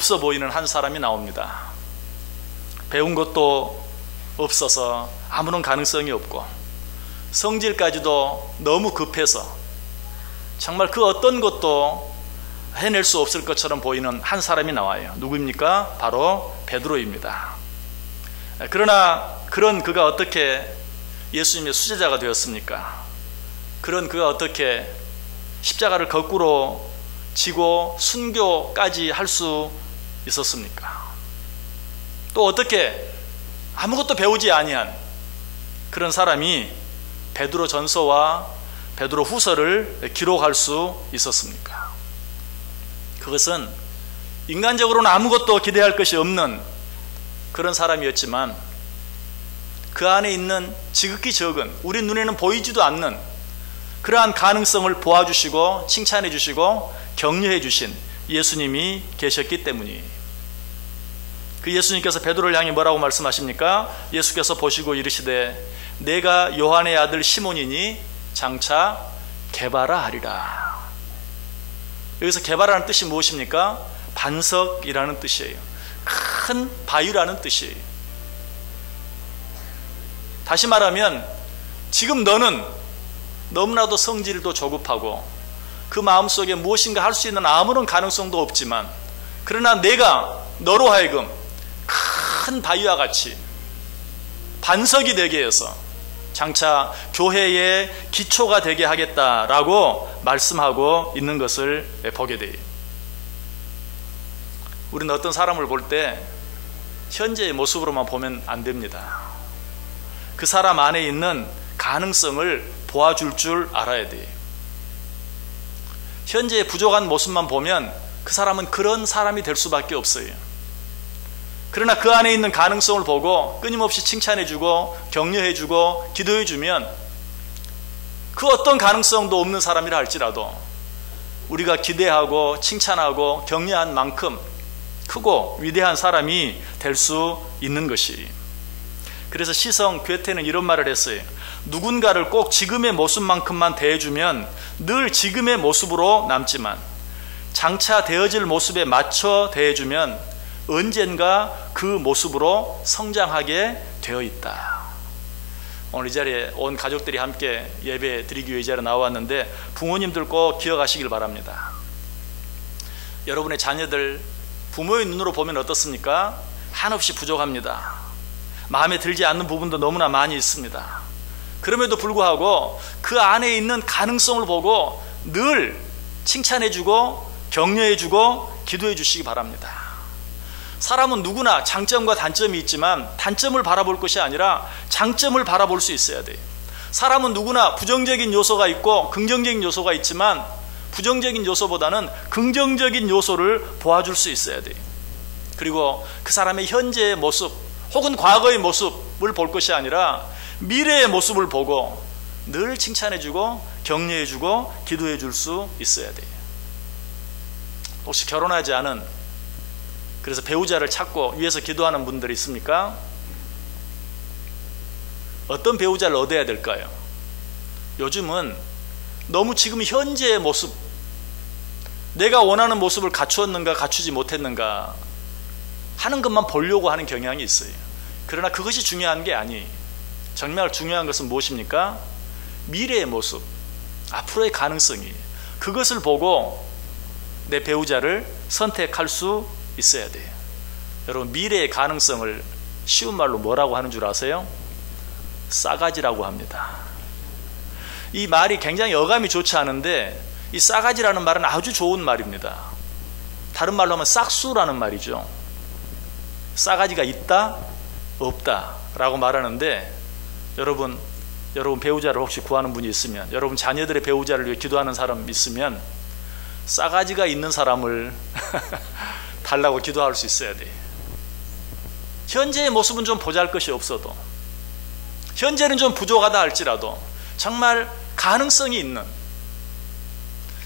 없어 보이는 한 사람이 나옵니다. 배운 것도 없어서 아무런 가능성이 없고 성질까지도 너무 급해서 정말 그 어떤 것도 해낼 수 없을 것처럼 보이는 한 사람이 나와요. 누구입니까? 바로 베드로입니다. 그러나 그런 그가 어떻게 예수님의 수제자가 되었습니까? 그런 그가 어떻게 십자가를 거꾸로 지고 순교까지 할 수 있었습니까? 또 어떻게 아무것도 배우지 아니한 그런 사람이 베드로 전서와 베드로 후서를 기록할 수 있었습니까? 그것은 인간적으로는 아무것도 기대할 것이 없는 그런 사람이었지만 그 안에 있는 지극히 적은 우리 눈에는 보이지도 않는 그러한 가능성을 보아주시고 칭찬해 주시고 격려해 주신 예수님이 계셨기 때문이. 그 예수님께서 베드로를 향해 뭐라고 말씀하십니까? 예수께서 보시고 이르시되 내가 요한의 아들 시몬이니 장차 게바라 하리라. 여기서 게바라는 뜻이 무엇입니까? 반석이라는 뜻이에요. 큰 바위라는 뜻이에요. 다시 말하면 지금 너는 너무나도 성질도 조급하고 그 마음속에 무엇인가 할 수 있는 아무런 가능성도 없지만 그러나 내가 너로 하여금 큰 바위와 같이 반석이 되게 해서 장차 교회의 기초가 되게 하겠다라고 말씀하고 있는 것을 보게 돼요. 우리는 어떤 사람을 볼 때 현재의 모습으로만 보면 안 됩니다. 그 사람 안에 있는 가능성을 보아줄 줄 알아야 돼요. 현재의 부족한 모습만 보면 그 사람은 그런 사람이 될 수밖에 없어요. 그러나 그 안에 있는 가능성을 보고 끊임없이 칭찬해주고 격려해주고 기도해주면 그 어떤 가능성도 없는 사람이라 할지라도 우리가 기대하고 칭찬하고 격려한 만큼 크고 위대한 사람이 될 수 있는 것이. 그래서 시성 괴테는 이런 말을 했어요. 누군가를 꼭 지금의 모습만큼만 대해주면 늘 지금의 모습으로 남지만 장차 되어질 모습에 맞춰 대해주면 언젠가 그 모습으로 성장하게 되어 있다. 오늘 이 자리에 온 가족들이 함께 예배 드리기 위해 이 자리에 나왔는데 부모님들 꼭 기억하시길 바랍니다. 여러분의 자녀들 부모의 눈으로 보면 어떻습니까? 한없이 부족합니다. 마음에 들지 않는 부분도 너무나 많이 있습니다. 그럼에도 불구하고 그 안에 있는 가능성을 보고 늘 칭찬해주고 격려해주고 기도해 주시기 바랍니다. 사람은 누구나 장점과 단점이 있지만 단점을 바라볼 것이 아니라 장점을 바라볼 수 있어야 돼요. 사람은 누구나 부정적인 요소가 있고 긍정적인 요소가 있지만 부정적인 요소보다는 긍정적인 요소를 보아줄 수 있어야 돼요. 그리고 그 사람의 현재의 모습 혹은 과거의 모습을 볼 것이 아니라 미래의 모습을 보고 늘 칭찬해주고 격려해주고 기도해줄 수 있어야 돼요. 혹시 결혼하지 않은 그래서 배우자를 찾고 위해서 기도하는 분들이 있습니까? 어떤 배우자를 얻어야 될까요? 요즘은 너무 지금 현재의 모습, 내가 원하는 모습을 갖추었는가 갖추지 못했는가 하는 것만 보려고 하는 경향이 있어요. 그러나 그것이 중요한 게 아니에요. 정말 중요한 것은 무엇입니까? 미래의 모습, 앞으로의 가능성이. 그것을 보고 내 배우자를 선택할 수 있어야 돼요. 여러분, 미래의 가능성을 쉬운 말로 뭐라고 하는 줄 아세요? 싸가지라고 합니다. 이 말이 굉장히 어감이 좋지 않은데 이 싸가지라는 말은 아주 좋은 말입니다. 다른 말로 하면 싹수라는 말이죠. 싸가지가 있다, 없다 라고 말하는데 여러분 배우자를 혹시 구하는 분이 있으면, 여러분 자녀들의 배우자를 위해 기도하는 사람 있으면 싸가지가 있는 사람을 달라고 기도할 수 있어야 돼요. 현재의 모습은 좀 보잘것이 없어도, 현재는 좀 부족하다 할지라도 정말 가능성이 있는,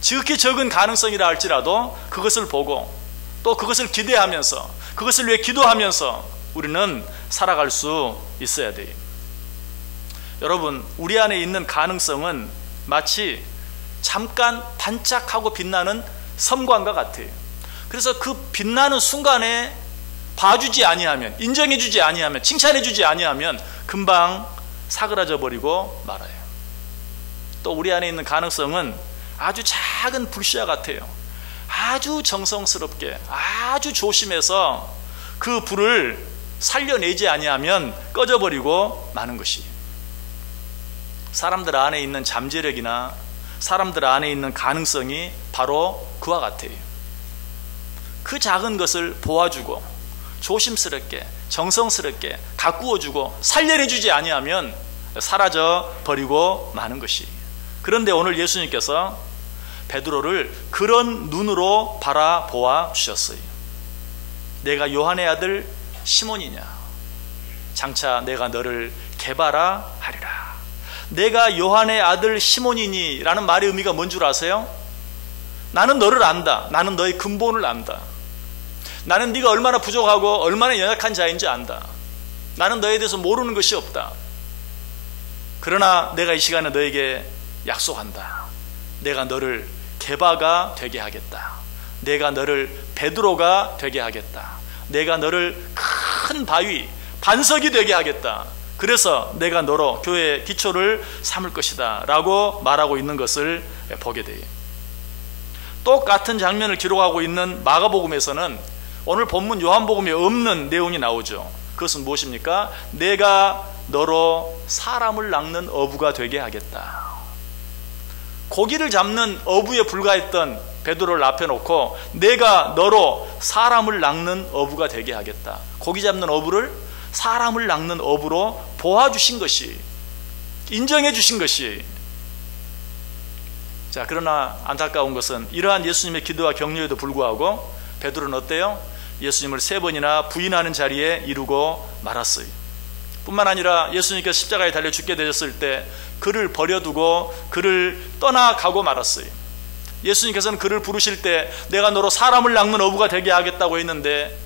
지극히 적은 가능성이라 할지라도 그것을 보고 또 그것을 기대하면서 그것을 위해 기도하면서 우리는 살아갈 수 있어야 돼요. 여러분, 우리 안에 있는 가능성은 마치 잠깐 반짝하고 빛나는 섬광과 같아요. 그래서 그 빛나는 순간에 봐주지 아니하면, 인정해주지 아니하면, 칭찬해주지 아니하면 금방 사그라져 버리고 말아요. 또 우리 안에 있는 가능성은 아주 작은 불씨와 같아요. 아주 정성스럽게, 아주 조심해서 그 불을 살려내지 아니하면 꺼져버리고 마는 것이, 사람들 안에 있는 잠재력이나 사람들 안에 있는 가능성이 바로 그와 같아요. 그 작은 것을 보아주고 조심스럽게 정성스럽게 가꾸어주고 살려내주지 아니하면 사라져 버리고 마는 것이. 그런데 오늘 예수님께서 베드로를 그런 눈으로 바라보아 주셨어요. 내가 요한의 아들 시몬이냐? 장차 내가 너를 개바라 하리라. 내가 요한의 아들 시몬이니 라는 말의 의미가 뭔 줄 아세요? 나는 너를 안다. 나는 너의 근본을 안다. 나는 네가 얼마나 부족하고 얼마나 연약한 자인지 안다. 나는 너에 대해서 모르는 것이 없다. 그러나 내가 이 시간에 너에게 약속한다. 내가 너를 게바가 되게 하겠다. 내가 너를 베드로가 되게 하겠다. 내가 너를 큰 바위, 반석이 되게 하겠다. 그래서 내가 너로 교회의 기초를 삼을 것이다 라고 말하고 있는 것을 보게 돼요. 똑같은 장면을 기록하고 있는 마가복음에서는 오늘 본문 요한복음에 없는 내용이 나오죠. 그것은 무엇입니까? 내가 너로 사람을 낚는 어부가 되게 하겠다. 고기를 잡는 어부에 불과했던 베드로를 앞에 놓고 내가 너로 사람을 낚는 어부가 되게 하겠다. 고기 잡는 어부를 사람을 낚는 어부로 보아주신 것이, 인정해 주신 것이. 자, 그러나 안타까운 것은 이러한 예수님의 기도와 격려에도 불구하고 베드로는 어때요? 예수님을 3번이나 부인하는 자리에 이르고 말았어요. 뿐만 아니라 예수님께서 십자가에 달려 죽게 되셨을 때 그를 버려두고 그를 떠나가고 말았어요. 예수님께서는 그를 부르실 때 내가 너로 사람을 낚는 어부가 되게 하겠다고 했는데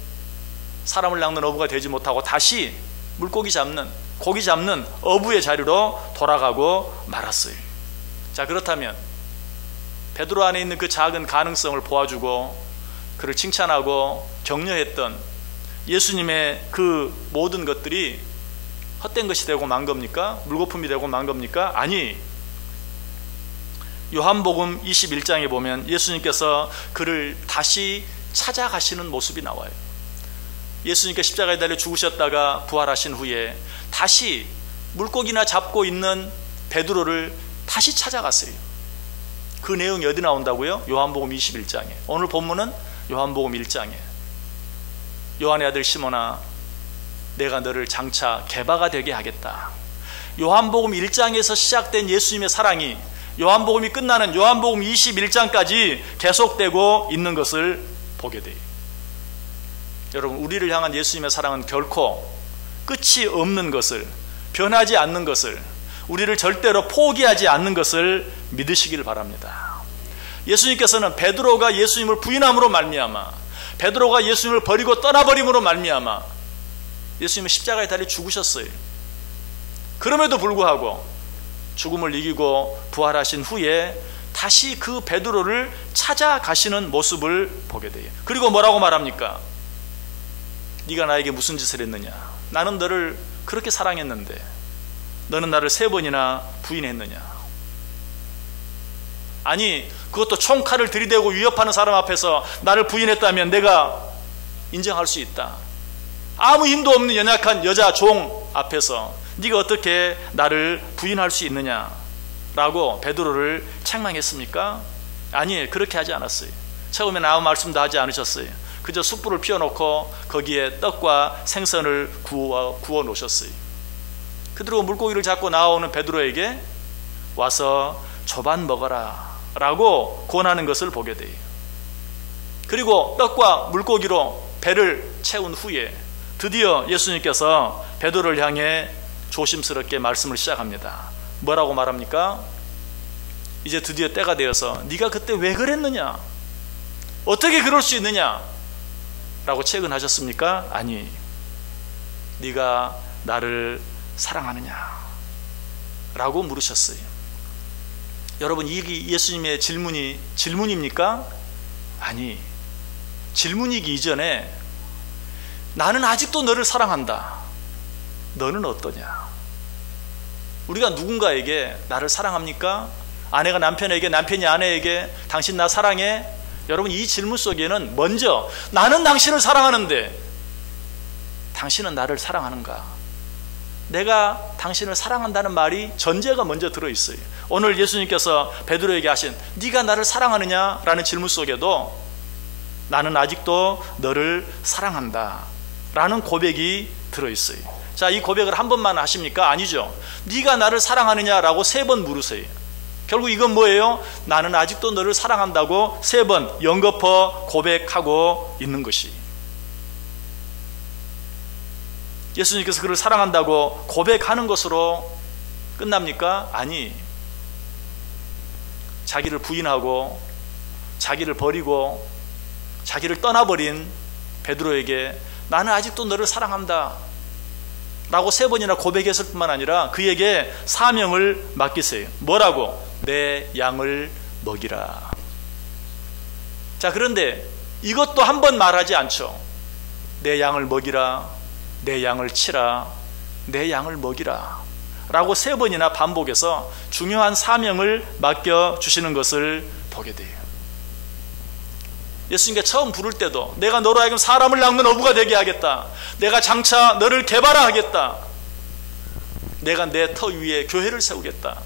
사람을 낚는 어부가 되지 못하고 다시 물고기 잡는, 고기 잡는 어부의 자리로 돌아가고 말았어요. 자, 그렇다면 베드로 안에 있는 그 작은 가능성을 보아주고 그를 칭찬하고 격려했던 예수님의 그 모든 것들이 헛된 것이 되고 만 겁니까? 물거품이 되고 만 겁니까? 아니, 요한복음 21장에 보면 예수님께서 그를 다시 찾아가시는 모습이 나와요. 예수님께 십자가에 달려 죽으셨다가 부활하신 후에 다시 물고기나 잡고 있는 베드로를 다시 찾아갔어요. 그 내용이 어디 나온다고요? 요한복음 21장에. 오늘 본문은 요한복음 1장에 요한의 아들 시몬아, 내가 너를 장차 게바가 되게 하겠다. 요한복음 1장에서 시작된 예수님의 사랑이 요한복음이 끝나는 요한복음 21장까지 계속되고 있는 것을 보게 돼요. 여러분, 우리를 향한 예수님의 사랑은 결코 끝이 없는 것을, 변하지 않는 것을, 우리를 절대로 포기하지 않는 것을 믿으시길 바랍니다. 예수님께서는 베드로가 예수님을 부인함으로 말미암아, 베드로가 예수님을 버리고 떠나버림으로 말미암아 예수님은 십자가에 달려 죽으셨어요. 그럼에도 불구하고 죽음을 이기고 부활하신 후에 다시 그 베드로를 찾아가시는 모습을 보게 돼요. 그리고 뭐라고 말합니까? 네가 나에게 무슨 짓을 했느냐? 나는 너를 그렇게 사랑했는데 너는 나를 3번이나 부인했느냐? 아니, 그것도 총칼을 들이대고 위협하는 사람 앞에서 나를 부인했다면 내가 인정할 수 있다. 아무 힘도 없는 연약한 여자 종 앞에서 네가 어떻게 나를 부인할 수 있느냐 라고 베드로를 책망했습니까? 아니, 그렇게 하지 않았어요. 처음에는 아무 말씀도 하지 않으셨어요. 그저 숯불을 피워놓고 거기에 떡과 생선을 구워 놓으셨어요. 그대로 물고기를 잡고 나오는 베드로에게 와서 조반 먹어라 라고 권하는 것을 보게 돼요. 그리고 떡과 물고기로 배를 채운 후에 드디어 예수님께서 베드로를 향해 조심스럽게 말씀을 시작합니다. 뭐라고 말합니까? 이제 드디어 때가 되어서 네가 그때 왜 그랬느냐? 어떻게 그럴 수 있느냐? 라고 채근하셨습니까? 아니, 네가 나를 사랑하느냐? 라고 물으셨어요. 여러분, 이 예수님의 질문이 질문입니까? 아니, 질문이기 이전에 나는 아직도 너를 사랑한다. 너는 어떠냐? 우리가 누군가에게 나를 사랑합니까? 아내가 남편에게, 남편이 아내에게 당신 나 사랑해? 여러분, 이 질문 속에는 먼저 나는 당신을 사랑하는데 당신은 나를 사랑하는가? 내가 당신을 사랑한다는 말이 전제가 먼저 들어있어요. 오늘 예수님께서 베드로에게 하신 네가 나를 사랑하느냐? 라는 질문 속에도 나는 아직도 너를 사랑한다 라는 고백이 들어있어요. 자, 이 고백을 한 번만 하십니까? 아니죠. 네가 나를 사랑하느냐라고 3번 물으세요. 결국 이건 뭐예요? 나는 아직도 너를 사랑한다고 3번 연거푸 고백하고 있는 것이. 예수님께서 그를 사랑한다고 고백하는 것으로 끝납니까? 아니, 자기를 부인하고 자기를 버리고 자기를 떠나버린 베드로에게 나는 아직도 너를 사랑한다 라고 3번이나 고백했을 뿐만 아니라 그에게 사명을 맡기세요. 뭐라고? 내 양을 먹이라. 자, 그런데 이것도 한 번 말하지 않죠. 내 양을 먹이라, 내 양을 치라, 내 양을 먹이라 라고 3번이나 반복해서 중요한 사명을 맡겨주시는 것을 보게 돼요. 예수님께 처음 부를 때도 내가 너로 하여금 사람을 낚는 어부가 되게 하겠다. 내가 장차 너를 개발하겠다. 내가 내 터 위에 교회를 세우겠다.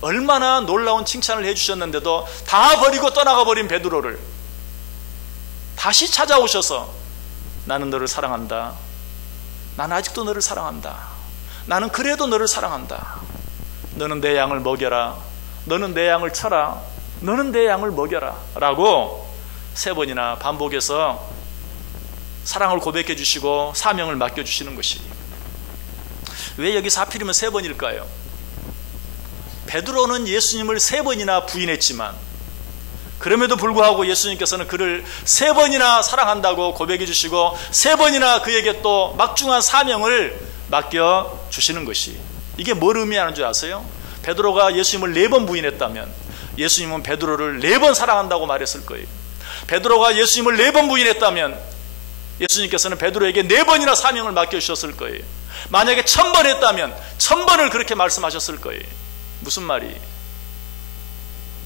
얼마나 놀라운 칭찬을 해주셨는데도 다 버리고 떠나가 버린 베드로를 다시 찾아오셔서 나는 너를 사랑한다. 나는 아직도 너를 사랑한다. 나는 그래도 너를 사랑한다. 너는 내 양을 먹여라. 너는 내 양을 쳐라. 너는 내 양을 먹여라 라고 3번이나 반복해서 사랑을 고백해 주시고 사명을 맡겨 주시는 것이. 왜 여기서 하필이면 3번일까요? 베드로는 예수님을 3번이나 부인했지만 그럼에도 불구하고 예수님께서는 그를 3번이나 사랑한다고 고백해 주시고 3번이나 그에게 또 막중한 사명을 맡겨 주시는 것이. 이게 뭘 의미하는 줄 아세요? 베드로가 예수님을 4번 부인했다면 예수님은 베드로를 4번 사랑한다고 말했을 거예요. 베드로가 예수님을 4번 부인했다면 예수님께서는 베드로에게 4번이나 사명을 맡겨주셨을 거예요. 만약에 1000번 했다면 1000번을 그렇게 말씀하셨을 거예요. 무슨 말이?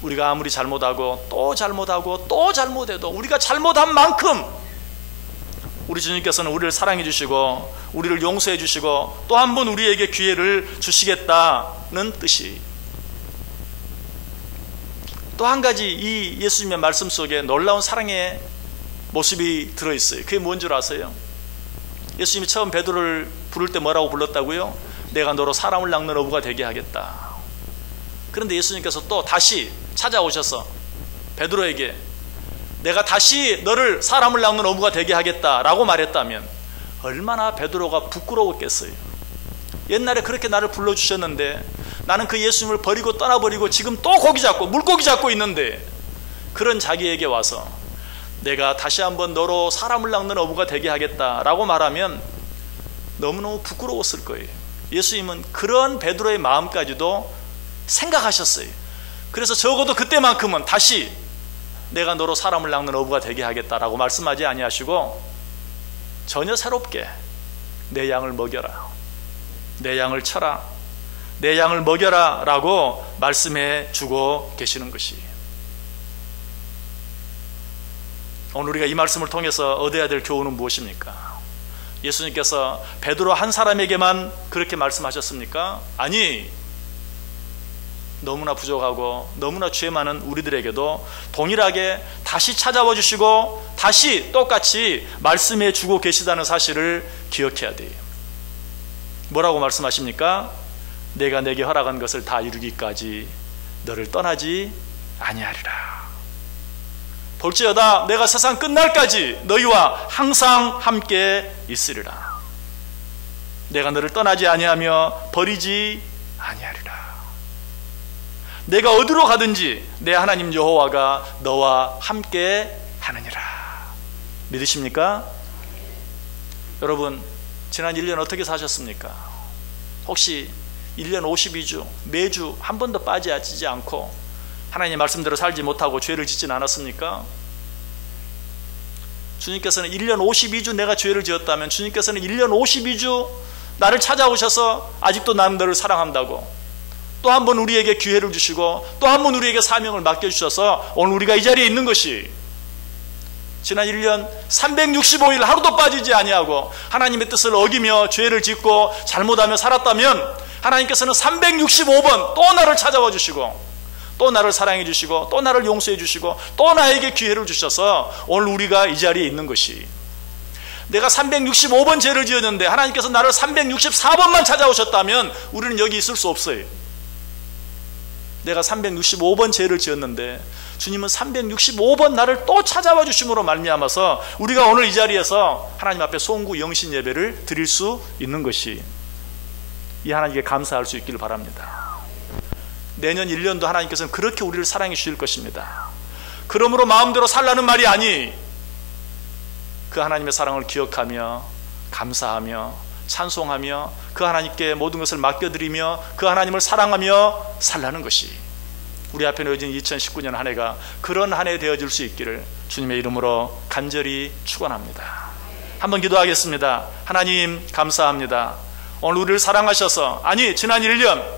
우리가 아무리 잘못하고 또 잘못하고 또 잘못해도 우리가 잘못한 만큼 우리 주님께서는 우리를 사랑해 주시고 우리를 용서해 주시고 또 한 번 우리에게 기회를 주시겠다는 뜻이. 또 한 가지 이 예수님의 말씀 속에 놀라운 사랑의 모습이 들어있어요. 그게 뭔 줄 아세요? 예수님이 처음 베드로를 부를 때 뭐라고 불렀다고요? 내가 너로 사람을 낚는 어부가 되게 하겠다. 그런데 예수님께서 또 다시 찾아오셔서 베드로에게 내가 다시 너를 사람을 낚는 어부가 되게 하겠다라고 말했다면 얼마나 베드로가 부끄러웠겠어요. 옛날에 그렇게 나를 불러주셨는데 나는 그 예수님을 버리고 떠나버리고 지금 또 고기 잡고 물고기 잡고 있는데 그런 자기에게 와서 내가 다시 한번 너로 사람을 낚는 어부가 되게 하겠다라고 말하면 너무너무 부끄러웠을 거예요. 예수님은 그런 베드로의 마음까지도 생각하셨어요. 그래서 적어도 그때만큼은 다시 내가 너로 사람을 낚는 어부가 되게 하겠다라고 말씀하지 아니하시고 전혀 새롭게 내 양을 먹여라, 내 양을 쳐라, 내 양을 먹여라 라고 말씀해 주고 계시는 것이. 오늘 우리가 이 말씀을 통해서 얻어야 될 교훈은 무엇입니까? 예수님께서 베드로 한 사람에게만 그렇게 말씀하셨습니까? 아니, 너무나 부족하고 너무나 죄 많은 우리들에게도 동일하게 다시 찾아와 주시고 다시 똑같이 말씀해 주고 계시다는 사실을 기억해야 돼요. 뭐라고 말씀하십니까? 내가 내게 허락한 것을 다 이루기까지 너를 떠나지 아니하리라. 볼지어다 내가 세상 끝날까지 너희와 항상 함께 있으리라. 내가 너를 떠나지 아니하며 버리지 아니하리라. 내가 어디로 가든지 내 하나님 여호와가 너와 함께 하느니라. 믿으십니까? 여러분, 지난 1년 어떻게 사셨습니까? 혹시 1년 52주 매주 한 번도 빠지지 않고 하나님의 말씀대로 살지 못하고 죄를 짓진 않았습니까? 주님께서는 1년 52주 내가 죄를 지었다면 주님께서는 1년 52주 나를 찾아오셔서 아직도 나는 너를 사랑한다고 또 한 번 우리에게 기회를 주시고 또 한 번 우리에게 사명을 맡겨주셔서 오늘 우리가 이 자리에 있는 것이 지난 1년 365일 하루도 빠지지 아니하고 하나님의 뜻을 어기며 죄를 짓고 잘못하며 살았다면 하나님께서는 365번 또 나를 찾아와 주시고 또 나를 사랑해 주시고 또 나를 용서해 주시고 또 나에게 기회를 주셔서 오늘 우리가 이 자리에 있는 것이 내가 365번 죄를 지었는데 하나님께서 나를 364번만 찾아오셨다면 우리는 여기 있을 수 없어요. 내가 365번 죄를 지었는데 주님은 365번 나를 또 찾아와 주심으로 말미암아서 우리가 오늘 이 자리에서 하나님 앞에 송구 영신 예배를 드릴 수 있는 것이 이 하나님께 감사할 수 있기를 바랍니다. 내년 1년도 하나님께서는 그렇게 우리를 사랑해 주실 것입니다. 그러므로 마음대로 살라는 말이 아니 그 하나님의 사랑을 기억하며 감사하며 찬송하며 그 하나님께 모든 것을 맡겨드리며 그 하나님을 사랑하며 살라는 것이 우리 앞에 놓여진 2019년 한 해가 그런 한 해 되어질 수 있기를 주님의 이름으로 간절히 축원합니다. 한번 기도하겠습니다. 하나님 감사합니다. 오늘 우리를 사랑하셔서 아니 지난 1년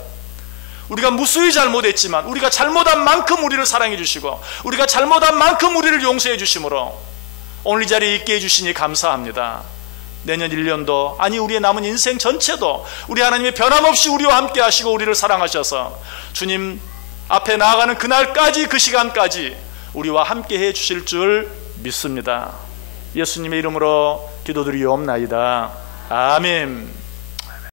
우리가 무수히 잘못했지만 우리가 잘못한 만큼 우리를 사랑해 주시고 우리가 잘못한 만큼 우리를 용서해 주심으로 오늘 이 자리에 있게 해주시니 감사합니다. 내년 1년도 아니 우리의 남은 인생 전체도 우리 하나님의 변함없이 우리와 함께 하시고 우리를 사랑하셔서 주님 앞에 나아가는 그날까지 그 시간까지 우리와 함께 해 주실 줄 믿습니다. 예수님의 이름으로 기도드리옵나이다. 아멘.